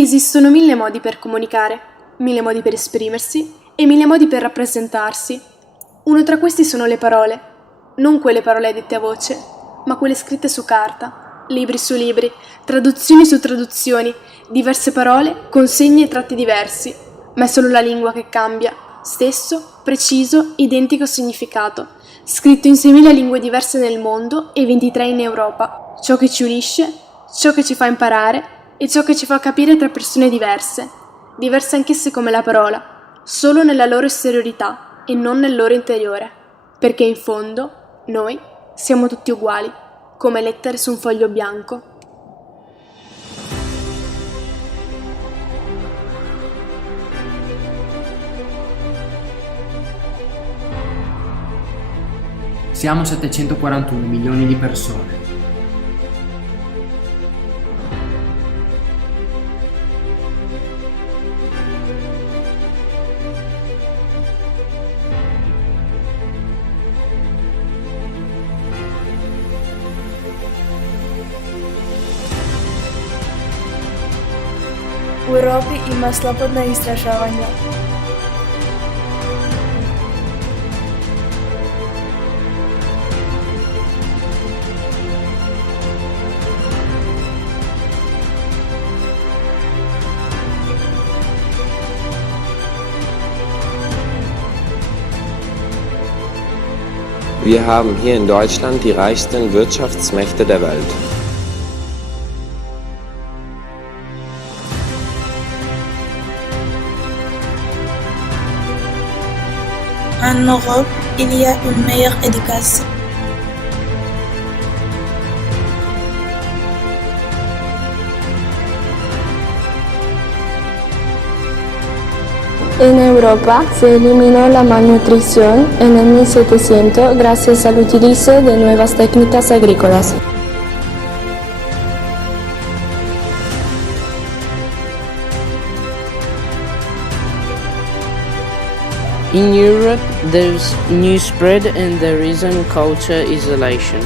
Esistono 1000 modi per comunicare, 1000 modi per esprimersi e 1000 modi per rappresentarsi. Uno tra questi sono le parole, non quelle parole dette a voce, ma quelle scritte su carta, libri su libri, traduzioni su traduzioni, diverse parole con segni e tratti diversi, ma è solo la lingua che cambia, stesso, preciso, identico significato, scritto in 6.000 lingue diverse nel mondo e 23 in Europa. Ciò che ci unisce, ciò che ci fa imparare e ciò che ci fa capire tra persone diverse anch'esse come la parola, solo nella loro esteriorità e non nel loro interiore, perché in fondo noi siamo tutti uguali, come lettere su un foglio bianco. Siamo 741 milioni di persone. U Europi ima slobodna izražavanja. Wir haben hier in Deutschland die reichsten Wirtschaftsmächte der Welt. En Europe, il y a une meilleure éducation. En Europa se eliminó la malnutrición en el 1700 gracias al utilizo de nuevas técnicas agrícolas. In Europe, there's new spread and there isn't culture isolation.